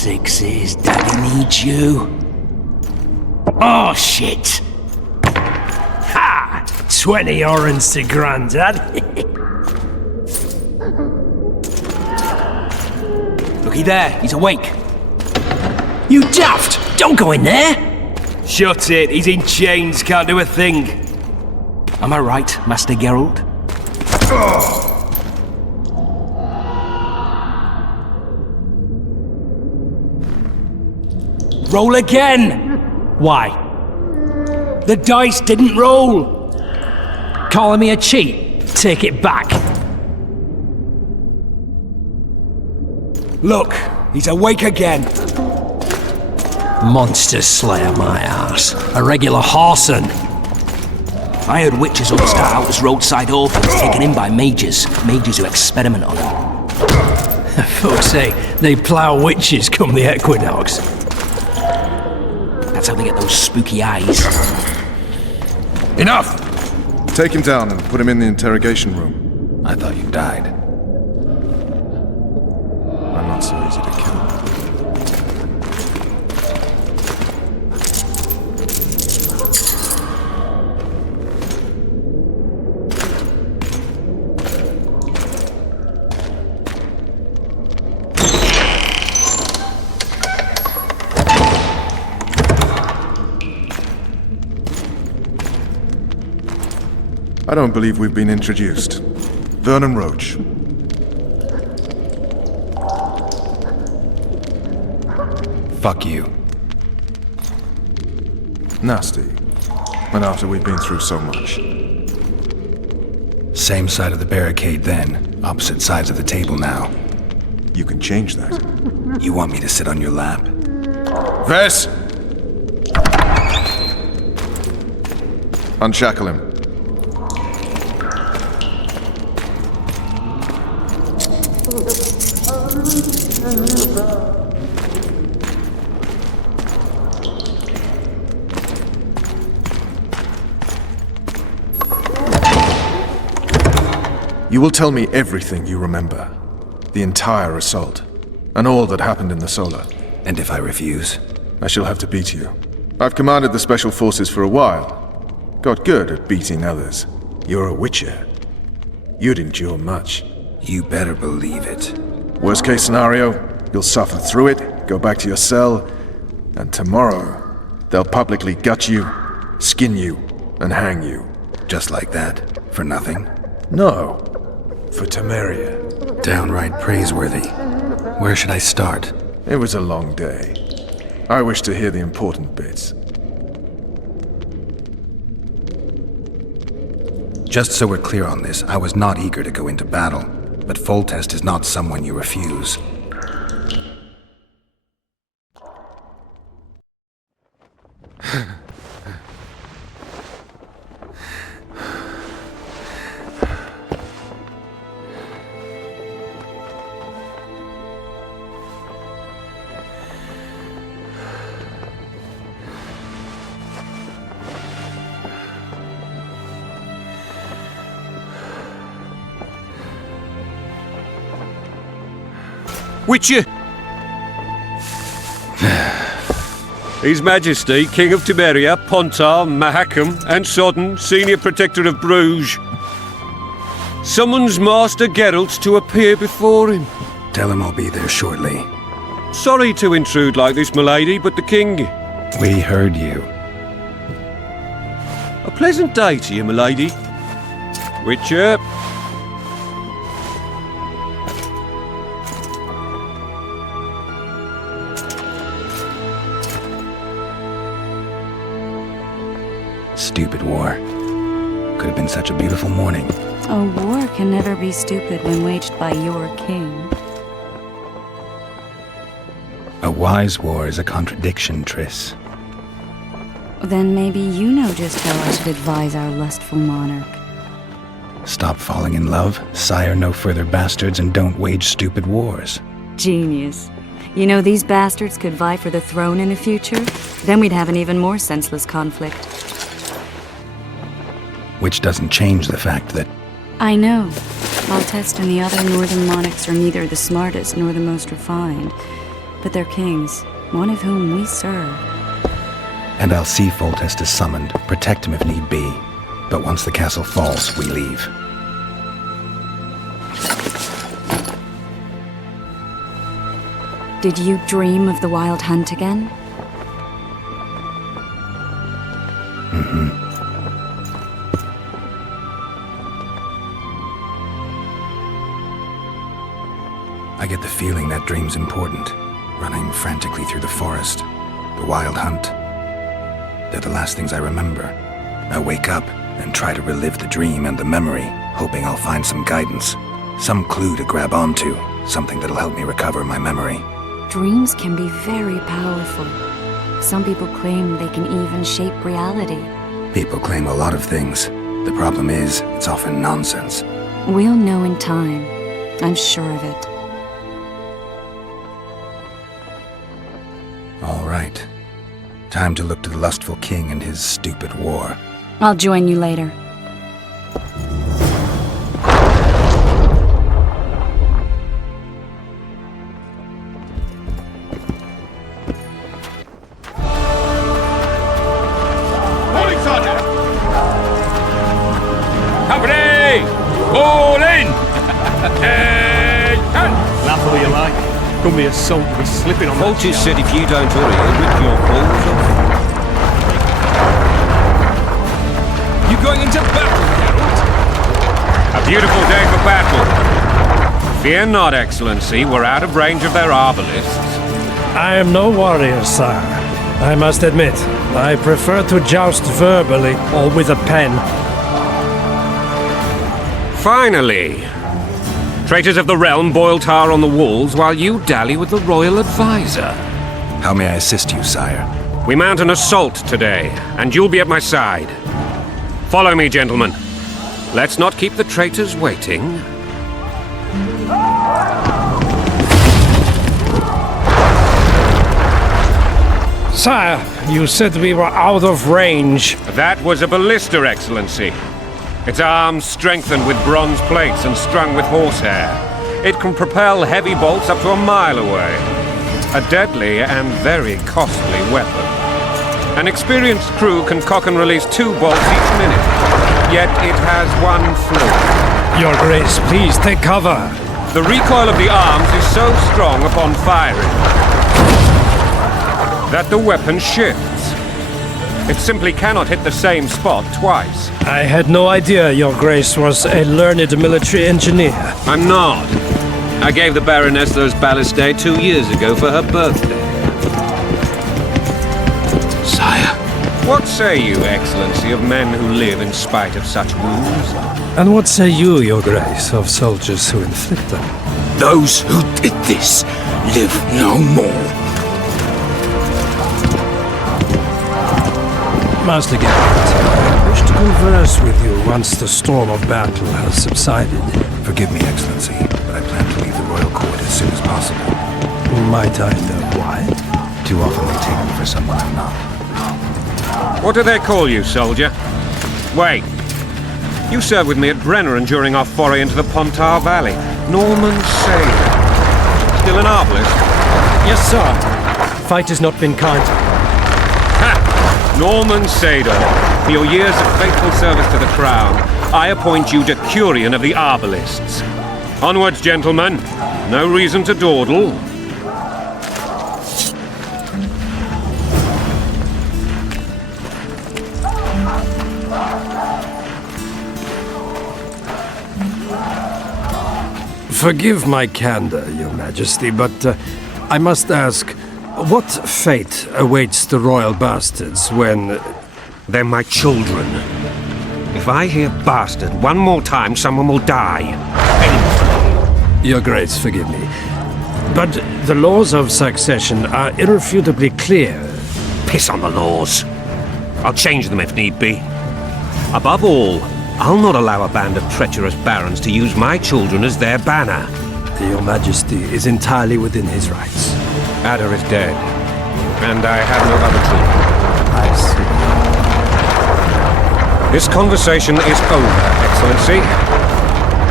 sixes, Daddy needs you. Oh, shit! Ha! 20 orange to Grandad. Looky there, he's awake. You daft! Don't go in there! Shut it, he's in chains, can't do a thing. Am I right, Master Geralt? Roll again! Why? The dice didn't roll! Calling me a cheat? Take it back. Look, he's awake again. Monster slayer, my ass. A regular whoreson. I heard witches all start out as roadside orphans taken in by mages. Mages who experiment on them. Fuck's sake, they plough witches come the equinox. That's how they get those spooky eyes. Enough! Take him down and put him in the interrogation room. I thought you died. I'm not so easy to kill. I don't believe we've been introduced. Vernon Roche. Fuck you. Nasty. And after we've been through so much. Same side of the barricade then, opposite sides of the table now. You can change that. You want me to sit on your lap? Vess! Unshackle him. You will tell me everything you remember. The entire assault. And all that happened in the Solar. And if I refuse? I shall have to beat you. I've commanded the Special Forces for a while. Got good at beating others. You're a witcher. You'd endure much. You better believe it. Worst case scenario, you'll suffer through it, go back to your cell, and tomorrow, they'll publicly gut you, skin you, and hang you. Just like that? For nothing? No. For Temeria. Downright praiseworthy. Where should I start? It was a long day. I wish to hear the important bits. Just so we're clear on this, I was not eager to go into battle, but Foltest is not someone you refuse. Witcher! His Majesty, King of Temeria, Pontar, Mahakam, and Sodden, Senior Protector of Bruges, summons Master Geralt to appear before him. Tell him I'll be there shortly. Sorry to intrude like this, milady, but the King... We heard you. A pleasant day to you, milady. Witcher... Stupid war. Could have been such a beautiful morning. A war can never be stupid when waged by your king. A wise war is a contradiction, Triss. Then maybe you know just how I should advise our lustful monarch. Stop falling in love, sire no further bastards, and don't wage stupid wars. Genius. You know, these bastards could vie for the throne in the future? Then we'd have an even more senseless conflict. Which doesn't change the fact that... I know. Foltest and the other northern monarchs are neither the smartest nor the most refined. but they're kings, one of whom we serve. And I'll see Foltest is summoned, protect him if need be. But once the castle falls, we leave. Did you dream of the Wild Hunt again? I get the feeling that dream's important. Running frantically through the forest. The Wild Hunt. They're the last things I remember. I wake up and try to relive the dream and the memory, hoping I'll find some guidance. Some clue to grab onto. Something that'll help me recover my memory. Dreams can be very powerful. Some people claim they can even shape reality. People claim a lot of things. The problem is, it's often nonsense. We'll know in time. I'm sure of it. All right. Time to look to the lustful king and his stupid war. I'll join you later. Morning, Sergeant! Company! All in! Attention! Laugh all you like. Couldn't be a soul to be slipping on that Vulture shell. said if you don't hurry, he'll rip your balls off. You going into battle, Geralt? A beautiful day for battle. Fear not, Excellency. We're out of range of their arbalists. I am no warrior, sire. I must admit, I prefer to joust verbally or with a pen. Finally! Traitors of the realm boil tar on the walls while you dally with the royal advisor. How may I assist you, sire? We mount an assault today, and you'll be at my side. Follow me, gentlemen. Let's not keep the traitors waiting. Sire, you said we were out of range. That was a ballista, Excellency. Its arms strengthened with bronze plates and strung with horsehair. It can propel heavy bolts up to a mile away. A deadly and very costly weapon. An experienced crew can cock and release 2 bolts each minute. Yet it has one flaw. Your Grace, please take cover. The recoil of the arms is so strong upon firing that the weapon shifts. It simply cannot hit the same spot twice. I had no idea Your Grace was a learned military engineer. I'm not. I gave the Baroness those ballistae 2 years ago for her birthday. Sire. What say you, Excellency, of men who live in spite of such wounds? And what say you, Your Grace, of soldiers who inflict them? Those who did this live no more. Master Geralt, I wish to converse with you once the storm of battle has subsided. Forgive me, Excellency, but I plan to leave the royal court as soon as possible. Might I know why? Too often they take me for someone I'm not. What do they call you, soldier? Wait. You served with me at Brenneran during our foray into the Pontar Valley. Norman Sailor. Still an arbalist? Yes, sir. Fight has not been kind. Norman Sador, for your years of faithful service to the crown, I appoint you Decurion of the Arbalists. Onwards, gentlemen. No reason to dawdle. Forgive my candor, Your Majesty, but I must ask, what fate awaits the royal bastards when... They're my children. If I hear bastard one more time, someone will die. Your Grace, forgive me. But the laws of succession are irrefutably clear. Piss on the laws. I'll change them if need be. Above all, I'll not allow a band of treacherous barons to use my children as their banner. Your Majesty is entirely within his rights. Ada is dead, and I have no other children. I see. This conversation is over, Excellency.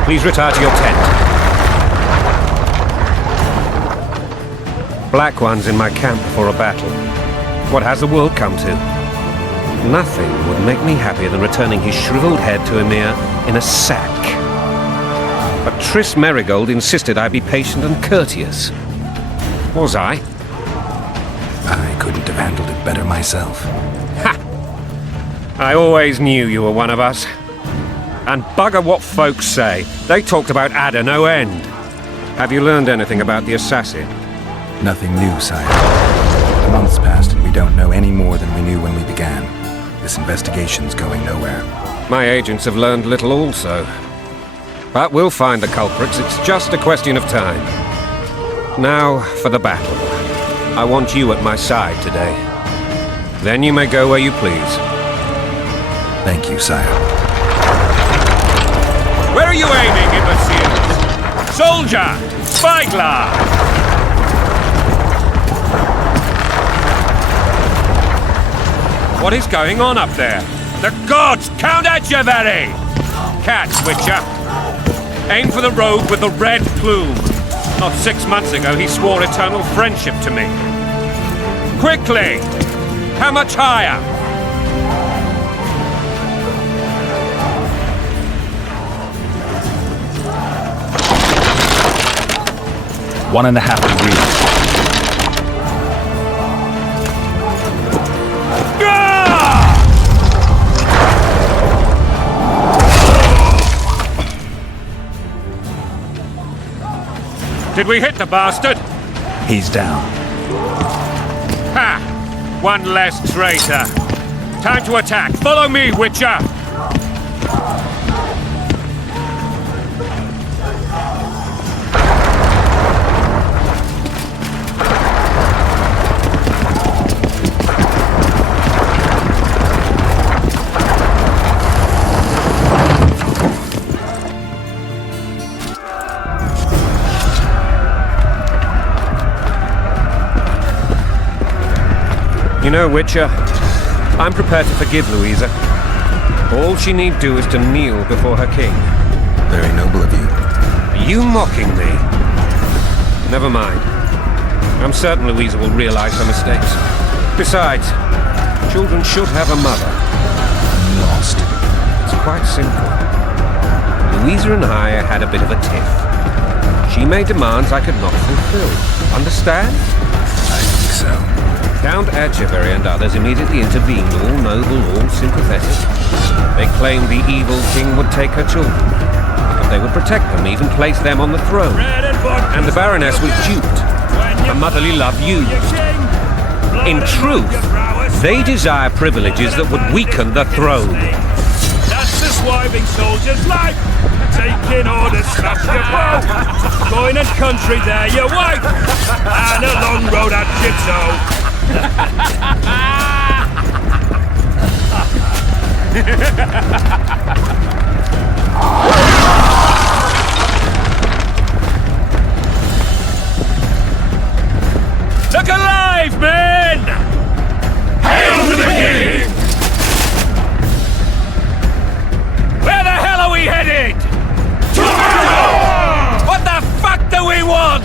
Please retire to your tent. Black ones in my camp before a battle. What has the world come to? Nothing would make me happier than returning his shriveled head to Emir in a sack. But Triss Merigold insisted I be patient and courteous. Was I? I couldn't have handled it better myself. Ha! I always knew you were one of us. And bugger what folks say. They talked about Ada no end. Have you learned anything about the assassin? Nothing new, sire. The months passed and we don't know any more than we knew when we began. This investigation's going nowhere. My agents have learned little also. But we'll find the culprits. It's just a question of time. Now for the battle. I want you at my side today. Then you may go where you please. Thank you, sire. Where are you aiming, imbeciles? Soldier! Spyglass! What is going on up there? The gods! Count Etcheverry! Catch, Witcher! Aim for the rogue with the red plume. Not 6 months ago, he swore eternal friendship to me. Quickly! How much higher? One and a half degrees. Did we hit the bastard? He's down. Ha! One less traitor. Time to attack. Follow me, Witcher! You know, Witcher, I'm prepared to forgive Louisa. All she need do is to kneel before her king. Very noble of you. Are you mocking me? Never mind. I'm certain Louisa will realize her mistakes. Besides, children should have a mother. I'm lost. It's quite simple. Louisa and I had a bit of a tiff. She made demands I could not fulfill. Understand? I think so. Count Etcheverry and others immediately intervened, all noble, all sympathetic. They claimed the evil king would take her children, but they would protect them, even place them on the throne. And the Baroness was duped, her motherly love used. In truth, they desire privileges that would weaken the throne. That's the swiving soldier's life! Taking orders, smash your bow! Going and country there, your wife! And a long road at Jitso! Look alive, men! Hail to the king! Where the hell are we headed? Tomorrow! What the fuck do we want?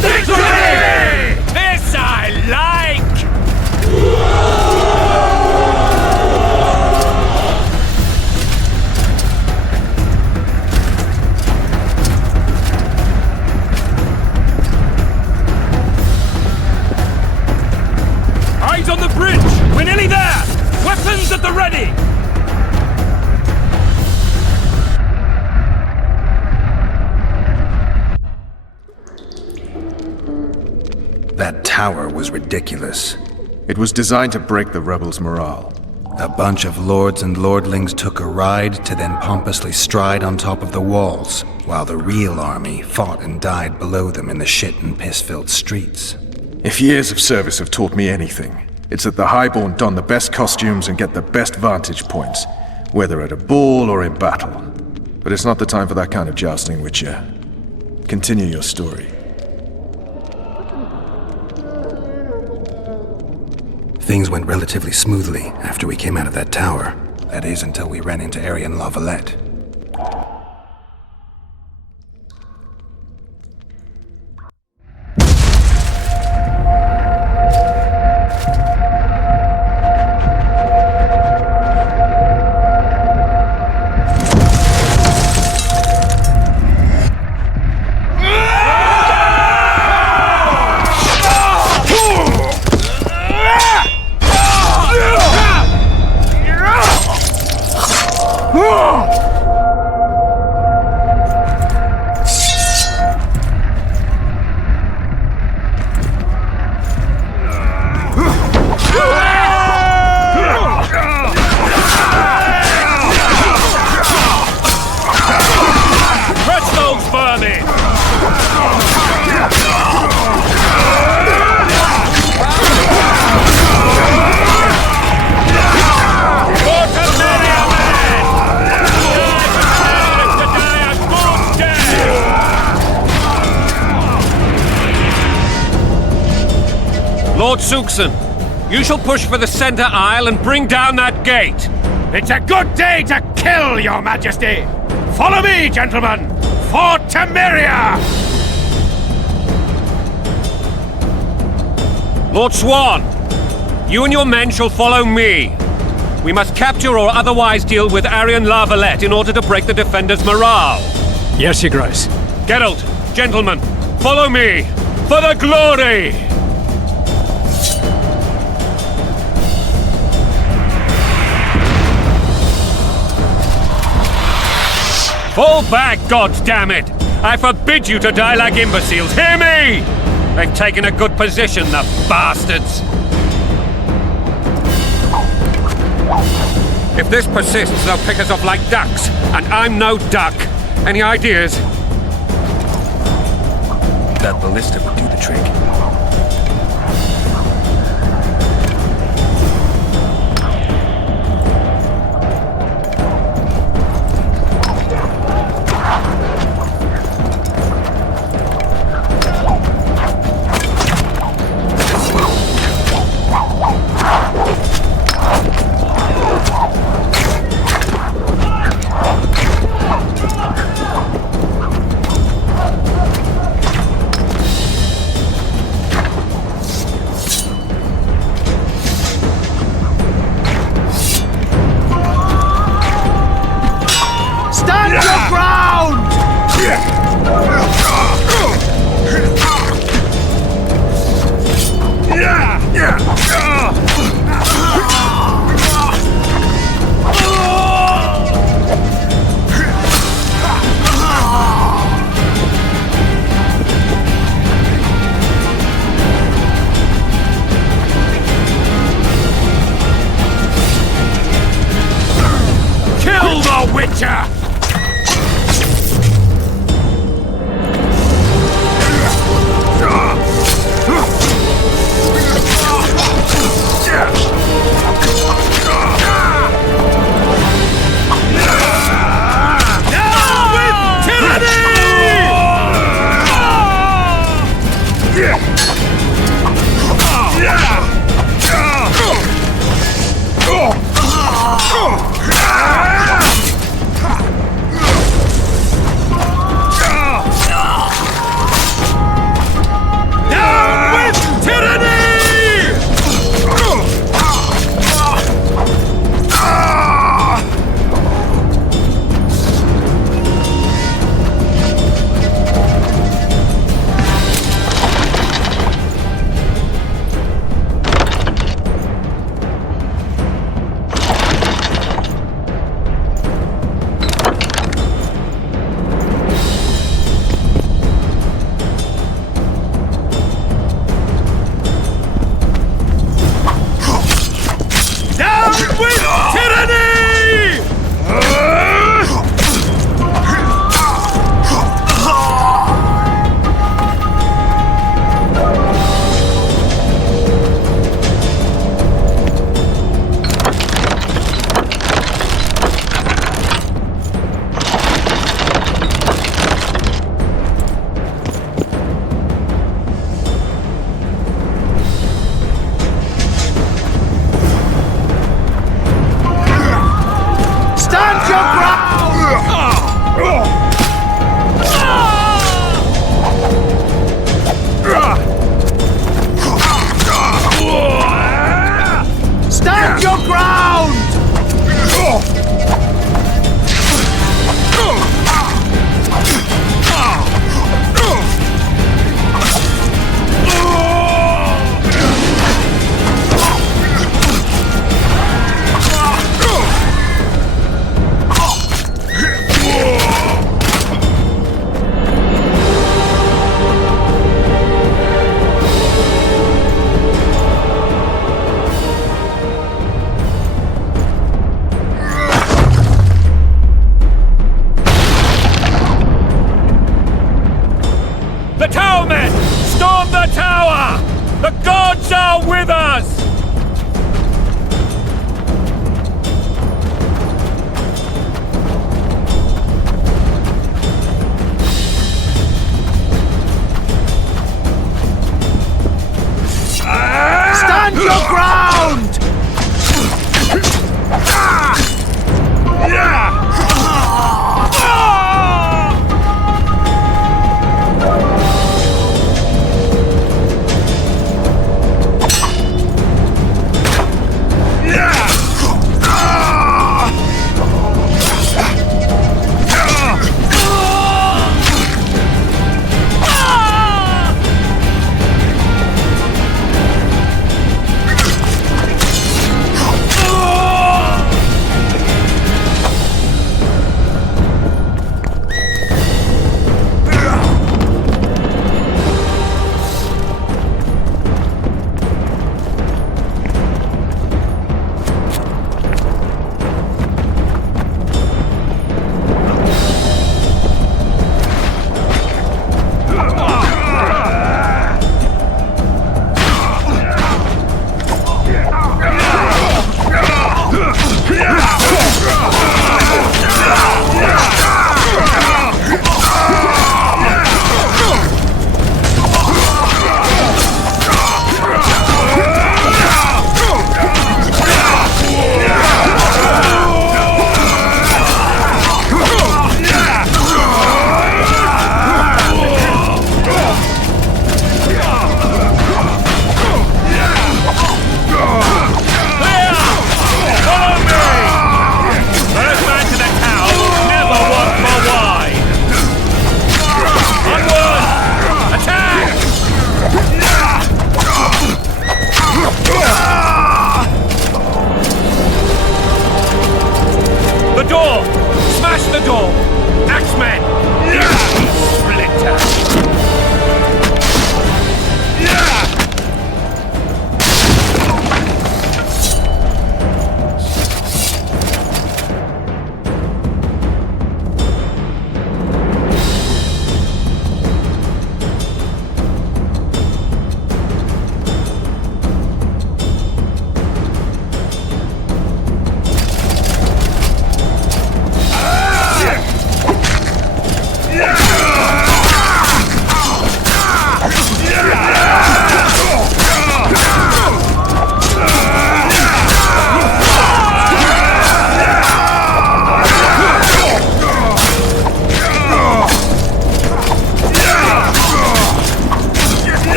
Victory! This I like! Eyes on the bridge! We're nearly there! Weapons at the ready! That tower was ridiculous. It was designed to break the rebels' morale. A bunch of lords and lordlings took a ride to then pompously stride on top of the walls, while the real army fought and died below them in the shit and piss-filled streets. If years of service have taught me anything, it's that the Highborn don the best costumes and get the best vantage points, whether at a ball or in battle. But it's not the time for that kind of jousting, Witcher. Continue your story. Things went relatively smoothly after we came out of that tower. That is, until we ran into Arian Lavalette. Lord Suxon, you shall push for the center aisle and bring down that gate. It's a good day to kill, Your Majesty! Follow me, gentlemen! For Temeria! Lord Swan, you and your men shall follow me. We must capture or otherwise deal with Arian La Valette in order to break the defenders' morale. Yes, Your Grace. Geralt, gentlemen, follow me! For the glory! Fall back, goddammit! I forbid you to die like imbeciles, hear me! They've taken a good position, the bastards! If this persists, they'll pick us off like ducks, and I'm no duck. Any ideas? That ballista would do the trick.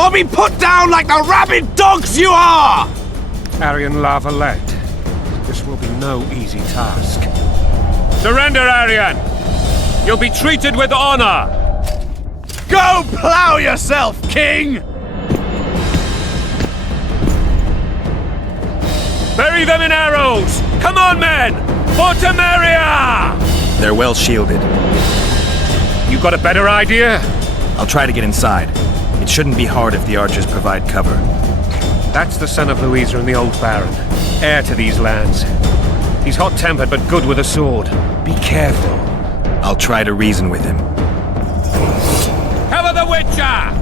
or be put down like the rabid dogs you are! Aryan Lavalette, this will be no easy task. Surrender, Aryan! You'll be treated with honor! Go plow yourself, king! Bury them in arrows! Come on, men! For Temeria! They're well shielded. You got a better idea? I'll try to get inside. It shouldn't be hard if the archers provide cover. That's the son of Louisa and the old Baron, heir to these lands. He's hot-tempered but good with a sword. Be careful. I'll try to reason with him. Cover the Witcher!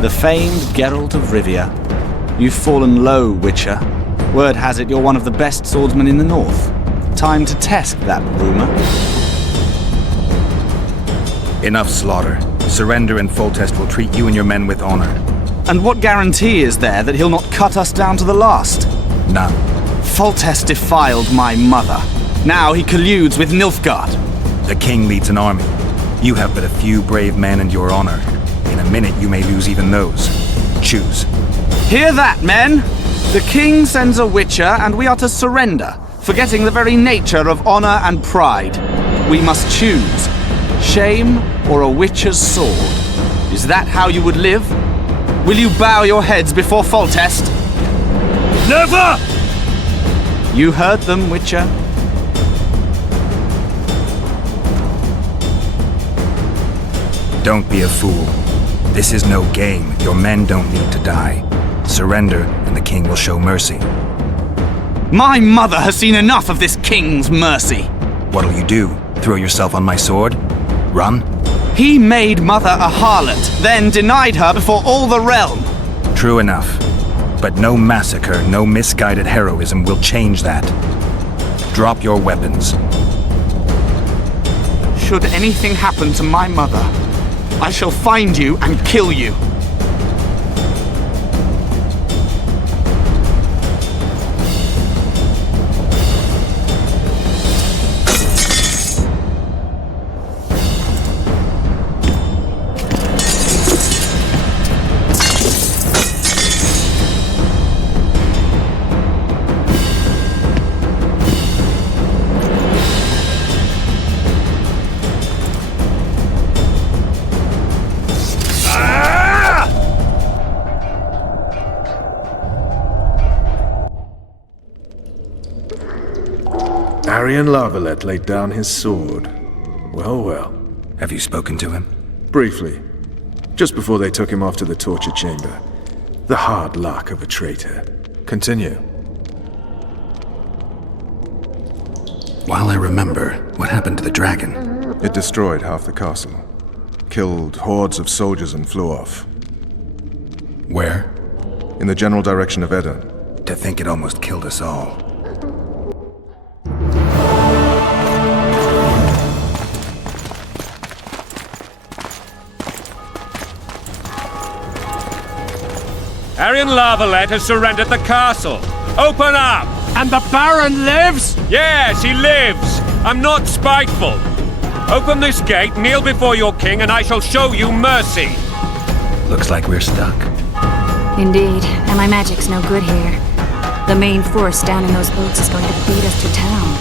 The famed Geralt of Rivia. You've fallen low, Witcher. Word has it you're one of the best swordsmen in the north. Time to test that rumor. Enough slaughter. Surrender and Foltest will treat you and your men with honor. And what guarantee is there that he'll not cut us down to the last? None. Foltest defiled my mother. Now he colludes with Nilfgaard. The king leads an army. You have but a few brave men and your honor. In a minute you may lose even those. Choose. Hear that, men! The king sends a Witcher and we are to surrender, forgetting the very nature of honor and pride. We must choose. Shame or a Witcher's sword? Is that how you would live? Will you bow your heads before Foltest? Never! You heard them, Witcher. Don't be a fool. This is no game. Your men don't need to die. Surrender, and the king will show mercy. My mother has seen enough of this king's mercy. What'll you do? Throw yourself on my sword? Run? He made mother a harlot, then denied her before all the realm. True enough. But no massacre, no misguided heroism will change that. Drop your weapons. Should anything happen to my mother, I shall find you and kill you. Aryan Lavalette laid down his sword. Well, well. Have you spoken to him? Briefly. Just before they took him off to the torture chamber. The hard luck of a traitor. Continue. While I remember, what happened to the dragon? It destroyed half the castle. Killed hordes of soldiers and flew off. Where? In the general direction of Edon. To think it almost killed us all. Arian Lavalette has surrendered the castle. Open up! And the Baron lives? Yes, he lives. I'm not spiteful. Open this gate, kneel before your king, and I shall show you mercy. Looks like we're stuck. Indeed, and my magic's no good here. The main force down in those boats is going to beat us to town.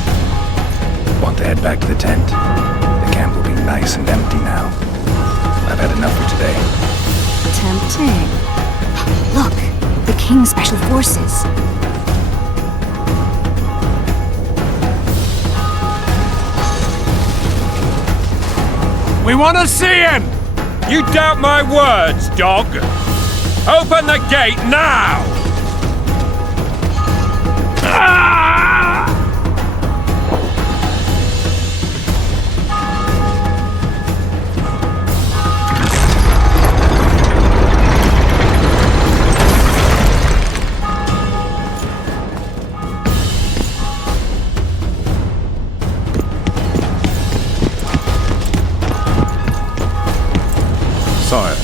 Want to head back to the tent? The camp will be nice and empty now. I've had enough for today. Tempting. Look, the King's Special Forces. We want to see him! You doubt my words, dog? Open the gate now! Sire,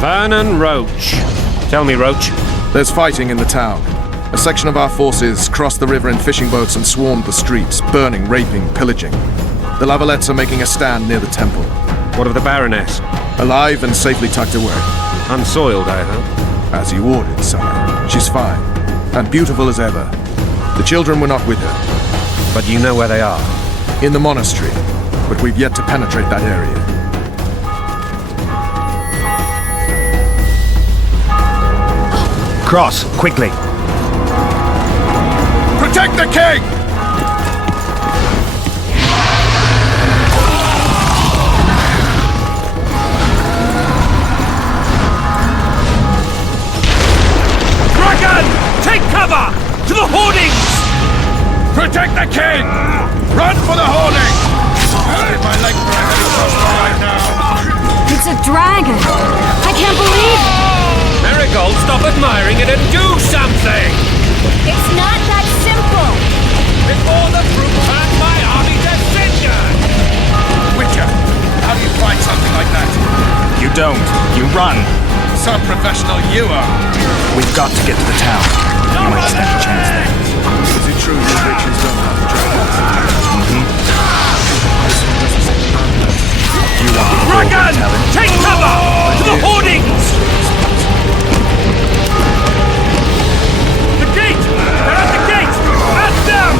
Vernon Roche. Tell me, Roche. there's fighting in the town. A section of our forces crossed the river in fishing boats and swarmed the streets, burning, raping, pillaging. The Lavalettes are making a stand near the temple. What of the Baroness? Alive and safely tucked away. Unsoiled, I hope. As you ordered, sire. She's fine. And beautiful as ever. The children were not with her. But you know where they are? In the monastery. But we've yet to penetrate that area. Cross, quickly! Protect the king! Dragon! Take cover! To the hoardings! Protect the king! Run for the hoarding! My leg right now. It's a dragon! I can't believe it! Marigold, stop admiring it and do something! It's not that simple! Before the fruit turns my army to cinder! Witcher, how do you fight something like that? You don't. You run. Some professional you are. We've got to get to the town. You might stand a chance there. Is it true the witches don't have dragons? You want to Dragon! Take cover! To the hoardings! The gate! They're at the gate! At them!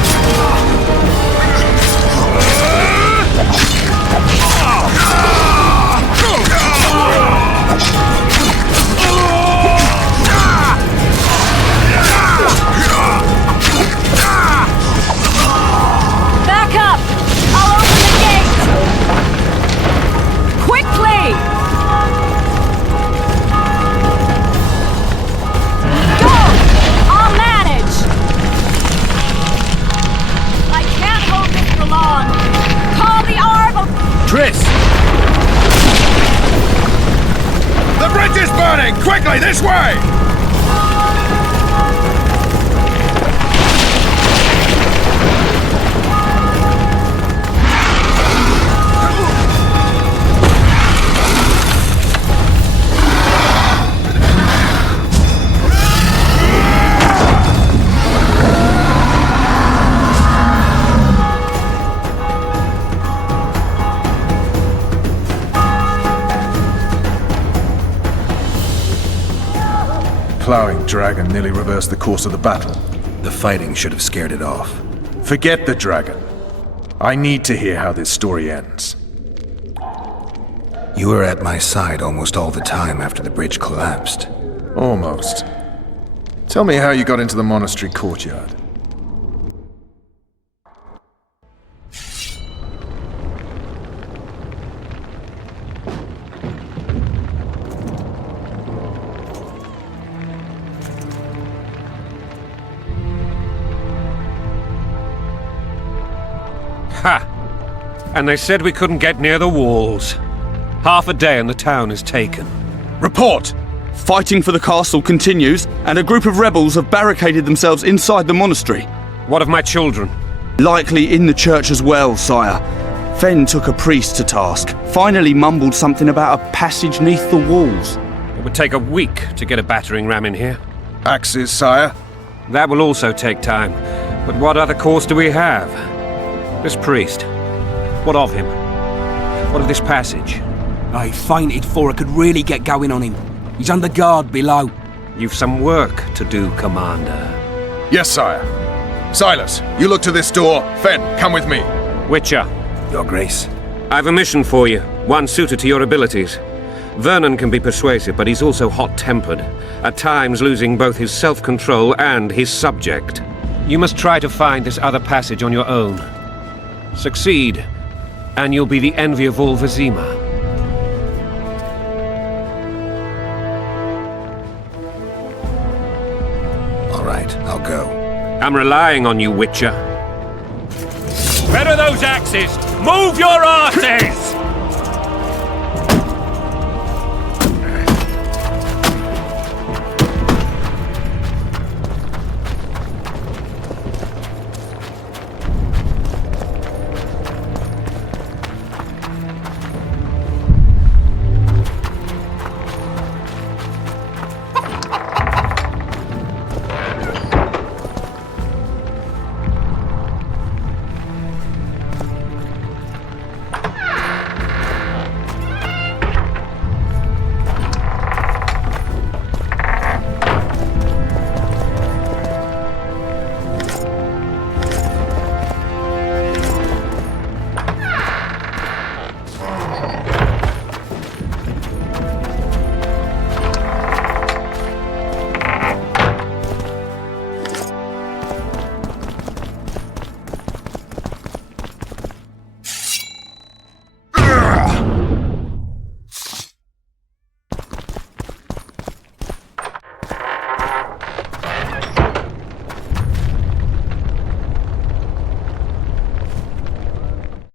Back up! I'll open the gate! Quickly! Go! I'll manage! I can't hold this for long. Call the Arvel! Triss! The bridge is burning! Quickly, this way! Plowing dragon nearly reversed the course of the battle. The fighting should have scared it off. Forget the dragon. I need to hear how this story ends. You were at my side almost all the time after the bridge collapsed. Almost. Tell me how you got into the monastery courtyard. Ha! And they said we couldn't get near the walls. Half a day and the town is taken. Report! Fighting for the castle continues, and a group of rebels have barricaded themselves inside the monastery. What of my children? Likely in the church as well, sire. Fen took a priest to task, finally mumbled something about a passage neath the walls. It would take a week to get a battering ram in here. Axes, sire? That will also take time. But what other course do we have? This priest. What of him? What of this passage? I fainted before I could really get going on him. He's under guard below. You've some work to do, Commander. Yes, sire. Silas, you look to this door. Fen, come with me. Witcher. Your Grace. I've a mission for you, one suited to your abilities. Vernon can be persuasive, but he's also hot-tempered, at times losing both his self-control and his subject. You must try to find this other passage on your own. Succeed, and you'll be the envy of all Vizima. All right, I'll go. I'm relying on you, Witcher. Where are those axes? Move your asses!